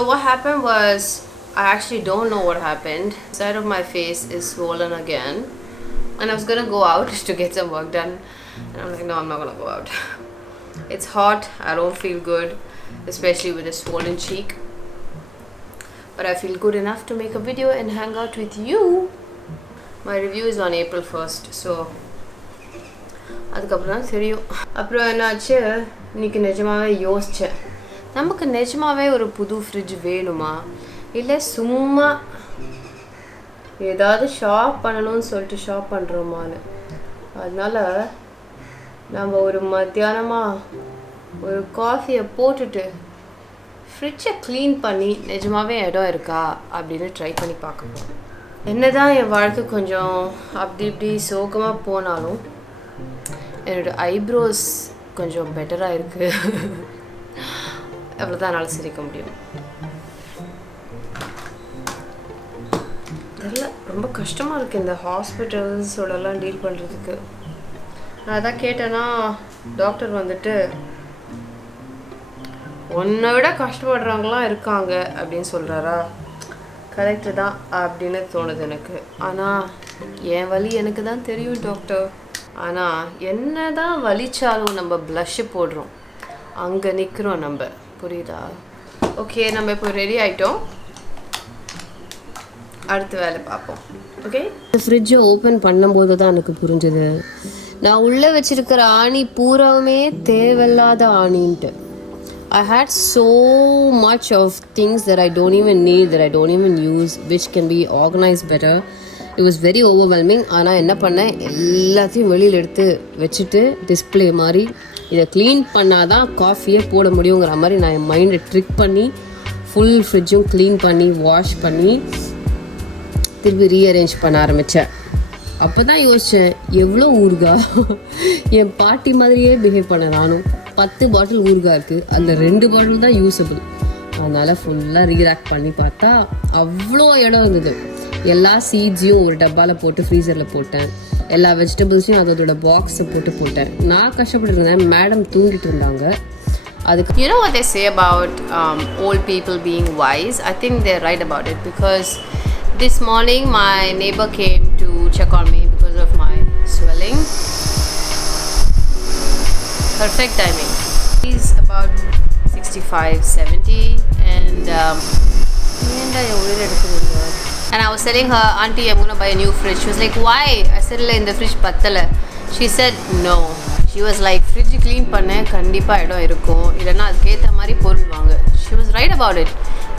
So what happened was, I actually don't know what happened. The side of my face is swollen again. And I was gonna go out to get some work done. And I'm like, no, I'm not gonna go out. It's hot, I don't feel good, especially with a swollen cheek. But I feel good enough to make a video and hang out with you. My review is on April 1st, so அதுக்கப்புறம் தான் தெரியும். அப்புறம் என்னாச்சு, இன்னைக்கு நிஜமாவே யோசித்தேன், நமக்கு நிஜமாவே ஒரு புது ஃப்ரிட்ஜ் வேணுமா, இல்லை சும்மா ஏதாவது ஷாப் பண்ணணும்னு சொல்லிட்டு ஷாப் பண்ணுறோமான்னு. அதனால் நம்ம ஒரு மத்தியானமாக ஒரு காஃபியை போட்டுட்டு ஃப்ரிட்ஜை க்ளீன் பண்ணி நிஜமாவே இடம் இருக்கா அப்படின்னு ட்ரை பண்ணி பார்க்கணும். என்னதான் என் வாழ்க்கை கொஞ்சம் அப்படி இப்படி சோகமாக போனாலும் என்னோடய ஐப்ரோஸ் கொஞ்சம் பெட்டராக இருக்குது. அவ்வளோதான் என்னால் சிரிக்க முடியும். இதெல்லாம் ரொம்ப கஷ்டமாக இருக்குது இந்த ஹாஸ்பிட்டல்ஸோடலாம் டீல் பண்ணுறதுக்கு. நான் அதான் கேட்டேன்னா டாக்டர் வந்துட்டு, உன்னை விட கஷ்டப்படுறவங்களாம் இருக்காங்க அப்படின்னு சொல்கிறாரா. கரெக்டு தான் அப்படின்னு தோணுது எனக்கு. ஆனால் என் வலி எனக்கு தான் தெரியும் டாக்டர். ஆனால் என்ன தான் வலிச்சாலும் நம்ம ப்ளஷ்ஷு போடுறோம், அங்கே நிற்கிறோம் நம்ம, புரியுதா? ஓகே, நம்ம இப்போ ரெடி ஆகிட்டோம், அடுத்த வேலை பார்ப்போம். ஓகே, இந்த ஃப்ரிட்ஜை ஓப்பன் பண்ணும்போது தான் எனக்கு புரிஞ்சுது, நான் உள்ளே வச்சுருக்கிற ஆணி பூராவுமே தேவையில்லாத ஆணின்ட்டு. I had so much of things that I don't even need, that I don't even use, which can be organized better. It was very overwhelming. ஆனால் என்ன பண்ணேன், எல்லாத்தையும் வெளியில் எடுத்து வச்சுட்டு டிஸ்பிளே மாதிரி இதை க்ளீன் பண்ணால் தான் காஃபியே போட முடியுங்கிற மாதிரி நான் என் மைண்டை ட்ரிக் பண்ணி ஃபுல் ஃப்ரிட்ஜும் க்ளீன் பண்ணி வாஷ் பண்ணி திருப்பி ரீஅரேஞ்ச் பண்ண ஆரம்பித்தேன். அப்போ தான் யோசித்தேன், எவ்வளோ ஊறுகா, என் பாட்டி மாதிரியே பிஹேவ் பண்ண நானும். 10 பாட்டில் ஊறுகாய் இருக்குது, அதில் 2 பாட்டில் தான் யூஸபிள். அதனால் ஃபுல்லாக ரீராக் பண்ணி பார்த்தா அவ்வளோ இடம் இருந்தது. எல்லா சீட்ஸையும் ஒரு டப்பாவில் போட்டு ஃப்ரீசரில் போட்டேன். எல்லா வெஜிடபிள்ஸையும் அதோட பாக்ஸை போட்டேன். நான் கஷ்டப்பட்டு இருந்தேன், மேடம் தூங்கிட்டு இருந்தாங்க. அதுக்கு you know what they say about old people being wise? I think they're right about it, because this morning my neighbor came to check on me because of my swelling. Perfect timing. He's about 65-70 and I was telling her, auntie, I'm going to buy a new fridge. She was like, why? I said, in the fridge pattala. She said no. She was like, fridge clean panna kandipa idam irukum, illana aduketa mari porul vaanga. She was right about it.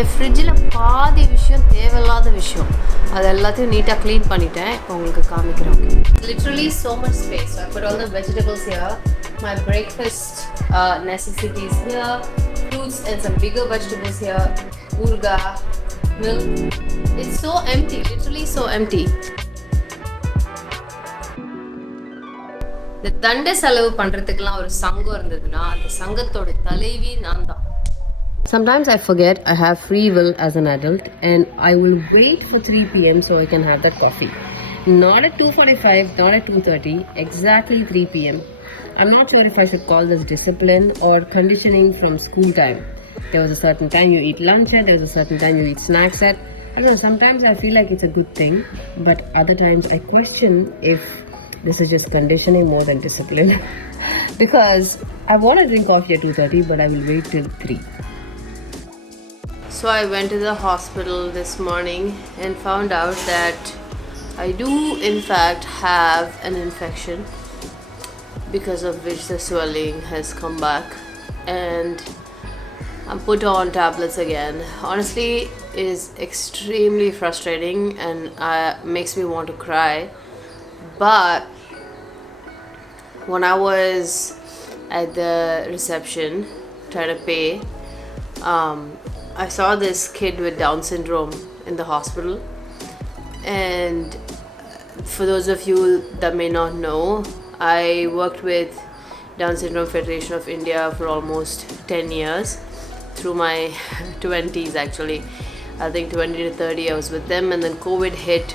என் ஃப்ரிட்ஜில் பாதி விஷயம் தேவையில்லாத விஷயம், அது எல்லாத்தையும் நீட்டாக க்ளீன் பண்ணிட்டேன். இப்போ உங்களுக்கு காமிக்கிறேன். Literally so much space. So I put all the vegetables here, my breakfast necessities here, fruits and some bigger vegetables here, urga, milk. It's so empty, literally so empty. இந்த தண்டை செலவு பண்ணுறதுக்கெல்லாம் ஒரு சங்கம் இருந்ததுன்னா அந்த சங்கத்தோட தலைவி நான் தான். Sometimes I forget I have free will as an adult and I will wait for 3 p.m. so I can have that coffee. Not at 2:45, not at 2:30, exactly 3 p.m. I'm not sure if I should call this discipline or conditioning from school time. There was a certain time you eat lunch at, there was a certain time you eat snacks at. I don't know, sometimes I feel like it's a good thing, but other times I question if this is just conditioning more than discipline. Because I want to drink coffee at 2:30, but I will wait till 3. So I went to the hospital this morning and found out that I do in fact have an infection, because of which the swelling has come back and I'm put on tablets again. Honestly, it is extremely frustrating and makes me want to cry. But when I was at the reception trying to pay, I saw this kid with Down syndrome in the hospital. And for those of you that may not know, I worked with Down Syndrome Federation of India for almost 10 years, through my 20s actually. I think 20 to 30 I was with them, and then COVID hit,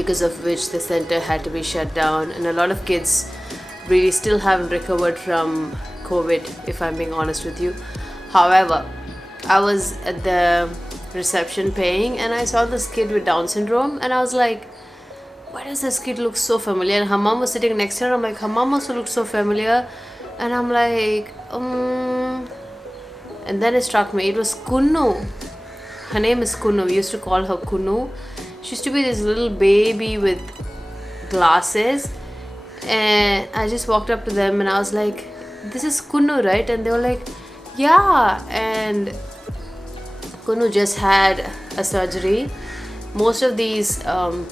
because of which the center had to be shut down, and a lot of kids really still haven't recovered from COVID, if I'm being honest with you. However, I was at the reception paying and I saw this kid with Down syndrome and I was like, why does this kid look so familiar? And her mom was sitting next to her. I'm like, her mom also looks so familiar. And I'm like, And then it struck me. It was Kunnu. Her name is Kunnu. We used to call her Kunnu. She used to be this little baby with glasses. And I just walked up to them and I was like, this is Kunnu, right? And they were like, yeah. And Kunnu just had a surgery. Most of these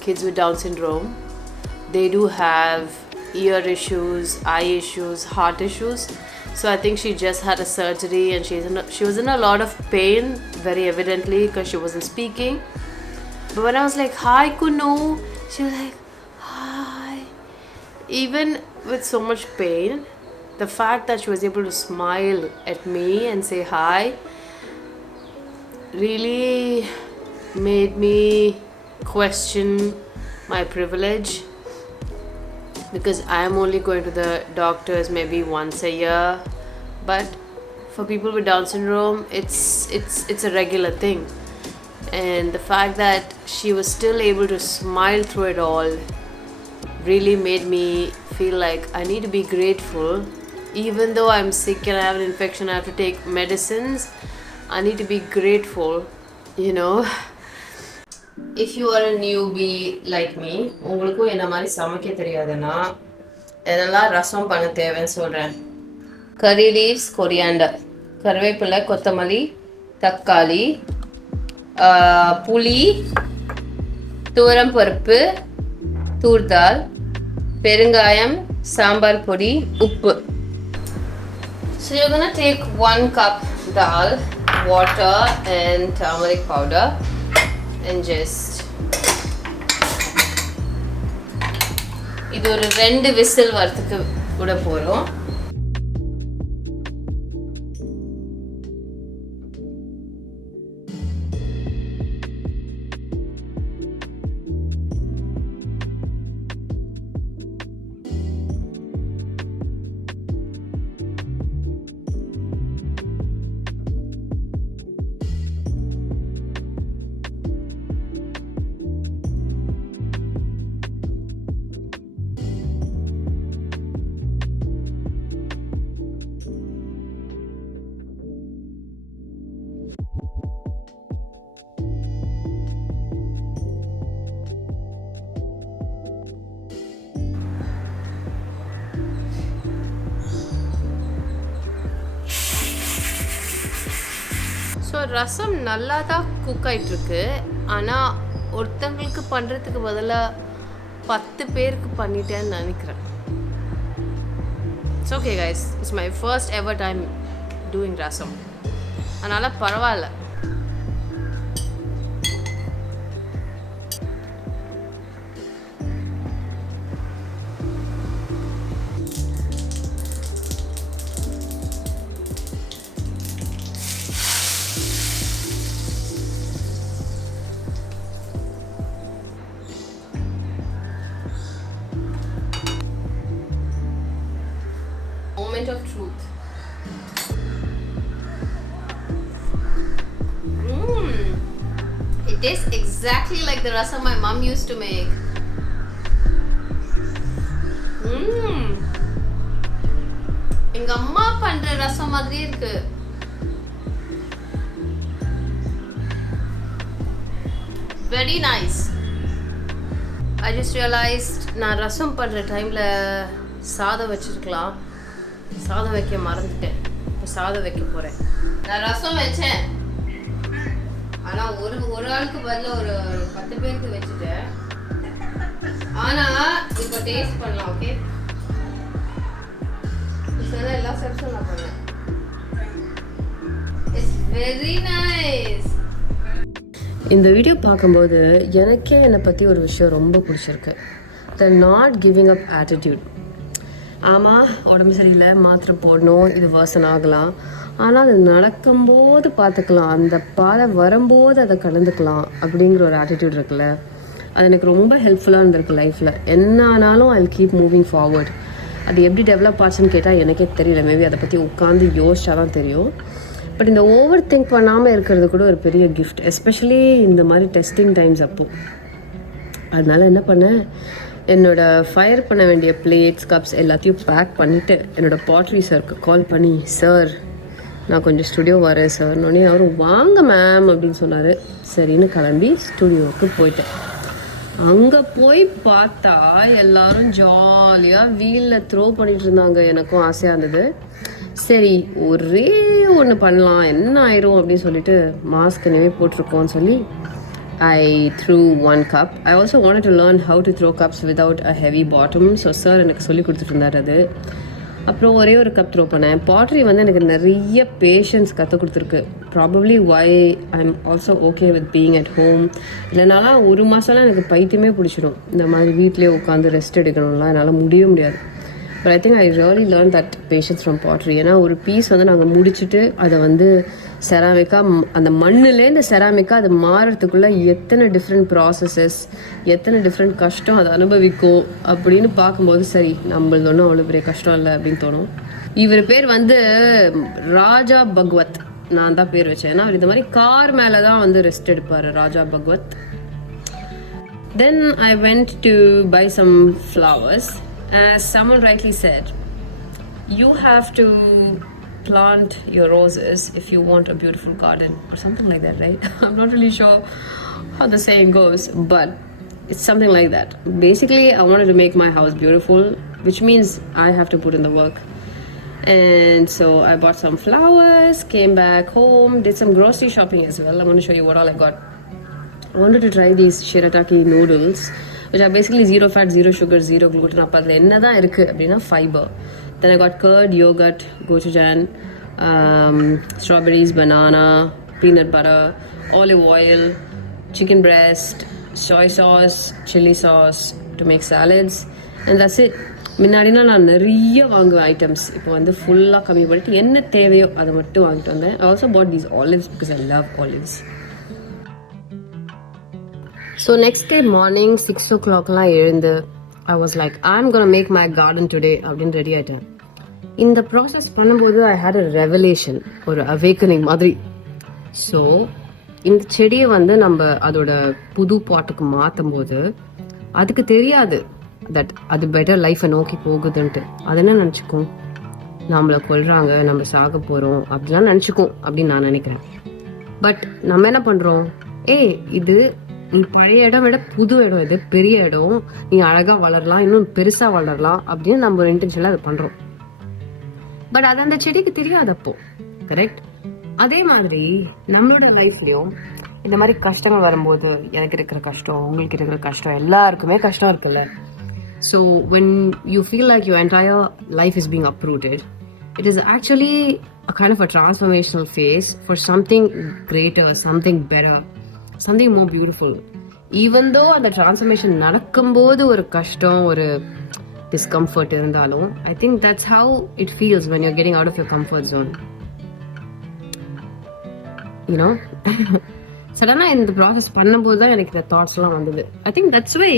kids with Down syndrome, they do have ear issues, eye issues, heart issues. So I think she just had a surgery and she was in a lot of pain, very evidently, because she wasn't speaking. But when I was like, hi Kunnu, she was like, hi. Even with so much pain, the fact that she was able to smile at me and say hi really made me question my privilege, because I am only going to the doctors maybe once a year, but for people with Down syndrome it's a regular thing. And the fact that she was still able to smile through it all really made me feel like I need to be grateful. Even though I'm sick and I have an infection, I have to take medicines, I need to be grateful, you know. If you are a newbie like me, உங்களுக்கும் என்ன மாதிரி சமைக்க தெரியாதுன்னா என்னெல்லாம் ரசம் பண்ண தேவைன்னு சொல்கிறேன். கறி லீவ்ஸ், கொரியாண்டர், கருவேப்பிலை, கொத்தமல்லி, தக்காளி, புளி, துவரம் பருப்பு, தூர்தால், பெருங்காயம், சாம்பார் பொடி, உப்பு. So you're gonna take 1 cup dal, water and turmeric powder and just இது ஒரு 2 விசில் வரதுக்கு விட போறோம். ஸோ ரசம் நல்லா தான் குக் ஆகிட்டுருக்கு. ஆனால் ஒருத்தங்களுக்கு பண்ணுறதுக்கு பதிலாக 10 பேருக்கு பண்ணிட்டேன்னு நினைக்கிறேன். It's okay guys, it's my first ever time doing rasam, அதனால் பரவாயில்ல. Moment of truth. It tastes exactly like the rasam my mom used to make. எங்க அம்மா பண்ற ரசம் மாதிரி இருக்கு. Very nice. I just realized நான் ரசம் பண்ற டைம்ல சாதம் வச்சிருக்கலாம். சாதம் வைக்க மறந்துட்டேன். இப்போ சாதம் வைக்க போகிறேன். நான் ரசம் வச்சேன், ஆனால் ஒரு ஆளுக்கு பதில் ஒரு 10 பேருக்கு வச்சுட்டேன். ஆனால் இப்போ டேஸ்ட் பண்ணலாம். ஓகே, எல்லா ஸ்டெப்ஸும் நான் பண்ணேன். It's very nice. இந்த வீடியோ பார்க்கும்போது எனக்கே என்னை பற்றி ஒரு விஷயம் ரொம்ப பிடிச்சிருக்கு. த நாட் கிவிங் அப் ஆட்டிடியூட். ஆமாம், உடம்பு சரியில்லை, மாத்திரை போடணும், இது வாசனை ஆகலாம், ஆனால் அது நடக்கும்போது பார்த்துக்கலாம், அந்த பாதை வரும்போது அதை கடந்துக்கலாம் அப்படிங்கிற ஒரு ஆட்டிடியூட் இருக்குல்ல, அது எனக்கு ரொம்ப ஹெல்ப்ஃபுல்லாக இருந்திருக்கு லைஃப்பில். என்ன ஆனாலும் I will keep moving forward. அது எப்படி டெவலப் ஆச்சுன்னு கேட்டால் எனக்கே தெரியல. மேபி அதை பற்றி உட்காந்து யோசிச்சா தான் தெரியும். பட் இந்த ஓவர் திங்க் பண்ணாமல் இருக்கிறது கூட ஒரு பெரிய கிஃப்ட், எஸ்பெஷலி இந்த மாதிரி டெஸ்டிங் டைம்ஸ் அப்போது. அதனால என்ன பண்ணேன், என்னோடய ஃபயர் பண்ண வேண்டிய பிளேட்ஸ் கப்ஸ் எல்லாத்தையும் பேக் பண்ணிவிட்டு என்னோடய பாட்ரி சாருக்கு கால் பண்ணி, சார் நான் கொஞ்சம் ஸ்டுடியோ வரேன் சார்னோடனே அவரும் வாங்க மேம் அப்படின்னு சொன்னார். சரின்னு கிளம்பி ஸ்டுடியோவுக்கு போயிட்டேன். அங்கே போய் பார்த்தா எல்லாரும் ஜாலியாக வீலில் த்ரோ பண்ணிகிட்டு இருந்தாங்க. எனக்கும் ஆசையாக இருந்தது. சரி ஒரே ஒன்று பண்ணலாம், என்ன ஆயிரும் அப்படின்னு சொல்லிட்டு மாஸ்க் இனிமேல் போட்டிருக்கோன்னு சொல்லி I threw one cup. I also wanted to learn how to throw cups without a heavy bottom. So sir எனக்கு சொல்லி கொடுத்துட்டு அது. அப்புறம் ஒரே ஒரு கப் த்ரோ பண்ணேன். பாட்ரி வந்து எனக்கு நிறைய பேஷன்ஸ் கற்றுக் கொடுத்துருக்கு. Probably why I'm also okay with being at home. இல்லைனாலாம் ஒரு மாதம்லாம் எனக்கு பைத்தியமே பிடிச்சிடும். இந்த மாதிரி வீட்லேயே உட்காந்து ரெஸ்ட் எடுக்கணும்லாம் என்னால் முடியாது. But I think I really learn that patience from பாட்ரி. ஏன்னா ஒரு பீஸ் வந்து நாங்கள் முடிச்சுட்டு அதை வந்து செராமிக்காக, அந்த மண்ணுலேருந்து செராமிக்காக அது மாறுறதுக்குள்ளே எத்தனை டிஃப்ரெண்ட் ப்ராசஸஸ், எத்தனை டிஃப்ரெண்ட் கஷ்டம் அதை அனுபவிக்கும் அப்படின்னு பார்க்கும்போது சரி நம்மளது ஒன்றும் அவ்வளோ பெரிய கஷ்டம் இல்லை அப்படின்னு தோணும். இவர் பேர் வந்து ராஜா பகவத், நான் தான் பேர் வச்சேன். ஏன்னா அவர் இந்த மாதிரி கார் மேலே தான் வந்து ரெஸ்ட் எடுப்பார், Raja Bhagwat. Then I went to buy some flowers. As someone rightly said, you have to plant your roses if you want a beautiful garden or something like that, right? I'm not really sure how the saying goes, but it's something like that. Basically, I wanted to make my house beautiful, which means I have to put in the work. And so I bought some flowers, came back home, did some grocery shopping as well. I'm going to show you what all I got. I wanted to try these shirataki noodles, which are basically zero fat, zero sugar, zero gluten. அப்போ அதில் என்ன தான் இருக்குது அப்படின்னா fibre. Then I got curd, yogurt, gochujang, strawberries, banana, peanut butter, olive oil, chicken breast, soy sauce, chili sauce to make salads, and that's it. முன்னாடினா நான் நிறைய வாங்குவேன் ஐட்டம்ஸ். இப்போ வந்து ஃபுல்லாக கம்மி பண்ணிட்டு என்ன தேவையோ அதை மட்டும் வாங்கிட்டு வந்தேன். I also bought these olives because I love olives. So next day morning 6 o'clockலாம் எழுந்து I was like, I'm gonna make my garden today அப்படின்னு ரெடி ஆகிட்டேன். இந்த ப்ராசஸ் பண்ணும்போது I had a revelation, ஒரு awakening மாதிரி. ஸோ இந்த செடியை வந்து நம்ம அதோட புது பாட்டுக்கு மாற்றும் போது அதுக்கு தெரியாது தட் அது பெட்டர் லைஃப்பை நோக்கி போகுதுன்ட்டு. அது என்ன நினச்சிக்கும், நம்மளை கொல்றாங்க, நம்ம சாக போகிறோம் அப்படிலாம் நினச்சிக்கும் அப்படின்னு நான் நினைக்கிறேன். பட் நம்ம என்ன பண்ணுறோம், இது பழைய இடம் விட புது இடம், இது பெரிய இடம், நீ அழகா வளரலாம், இன்னும் பெருசா வளரலாம் அப்படின்னு நம்ம ஒரு இன்டென்ஷன்ல அதை பண்றோம். பட் அது அந்த செடிக்கு தெரியாது அப்போ. கரெக்ட்? அதே மாதிரி நம்மளோட லைஃப்லயும் இந்த மாதிரி கஷ்டங்கள் வரும்போது எனக்கு இருக்கிற கஷ்டம், உங்களுக்கு இருக்கிற கஷ்டம், எல்லாருக்குமே கஷ்டம் இருக்குல்ல. So when you feel like your entire life is being uprooted, it is actually a kind of a transformational phase for something greater, something better, something more beautiful. Even though அந்த டிரான்ஸ்ஃபர்மேஷன் நடக்கும்போது ஒரு கஷ்டம், ஒரு டிஸ்கம்ஃபர்ட் இருந்தாலும் I think that's how it feels when you're getting out of your comfort zone. You know? சடனாக இந்த ப்ராசஸ் பண்ணும்போது தான் எனக்கு இந்த தாட்ஸ்லாம் வந்தது. ஐ திங்க் தட்ஸ் வை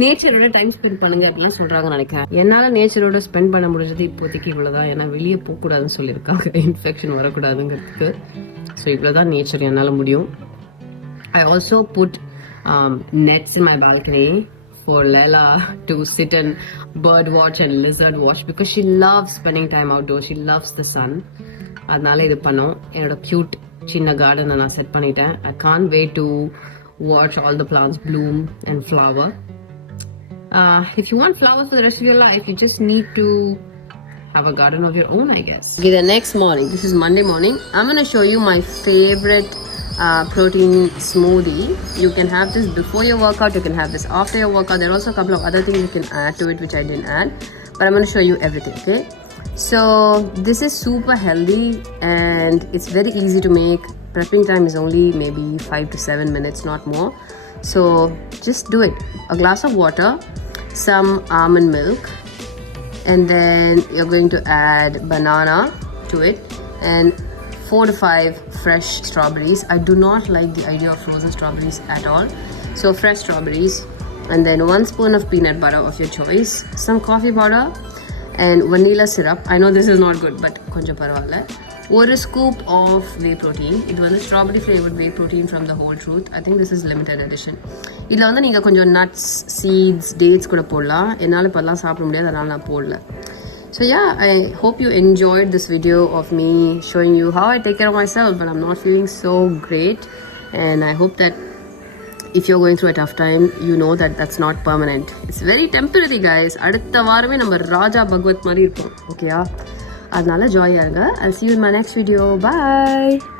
நேச்சரோட டைம் ஸ்பெண்ட் பண்ணுங்க அப்படிலாம் சொல்கிறாங்கன்னு நினைக்கிறேன். என்னால் நேச்சரோட ஸ்பெண்ட் பண்ண முடிஞ்சது இப்போதைக்கு இவ்வளோதான். ஏன்னா வெளியே போகக்கூடாதுன்னு சொல்லியிருக்காங்க, இன்ஃபெக்ஷன் வரக்கூடாதுங்கிறதுக்கு. ஸோ இவ்வளோதான் நேச்சர் என்னால் முடியும். I also put nets in my balcony for Lela to sit and bird watch and lizard watch because she loves spending time outdoors. She loves the sun. அதனால இது பண்ணோம். என்னோட cute சின்ன கார்டனை நான் செட் பண்ணிட்டேன். I can't wait to watch all the plants bloom and flower. If you want flowers for the rest of your life, you just need to have a garden of your own, I guess. Okay, the next morning, this is Monday morning, I'm going to show you my favorite protein smoothie. You can have this before your workout, you can have this after your workout. There are also a couple of other things you can add to it which I didn't add, but I'm going to show you everything. Okay, so this is super healthy and it's very easy to make. Prepping time is only maybe 5 to 7 minutes, not more. So just do it. A glass of water, some almond milk, and then you're going to add banana to it and 4 to 5 fresh strawberries. I do not like the idea of frozen strawberries at all. So fresh strawberries, and then 1 spoon of peanut butter of your choice, some coffee powder and vanilla syrup. I know this is not good, but konjam paravailla. ஒரு scoop of whey protein. இது வந்து strawberry flavoured whey protein from the whole truth. I think this is limited edition. இதில் வந்து நீங்கள் கொஞ்சம் nuts, seeds, dates கூட போடலாம். என்னால் இப்போல்லாம் சாப்பிட முடியாது, அதனால் நான் போடல. So yeah, I hope you enjoyed this video of me showing you how I take care of myself, but I'm not feeling so great. And I hope that if you're going through a tough time, you know that that's not permanent. It's very temporary, guys. அடுத்த வாரமே நம்ம ராஜா பகவத் மாதிரி இருப்போம். ஓகேயா? அதனால ஜாலியாக இருங்க. I'll see you in my next video. Bye.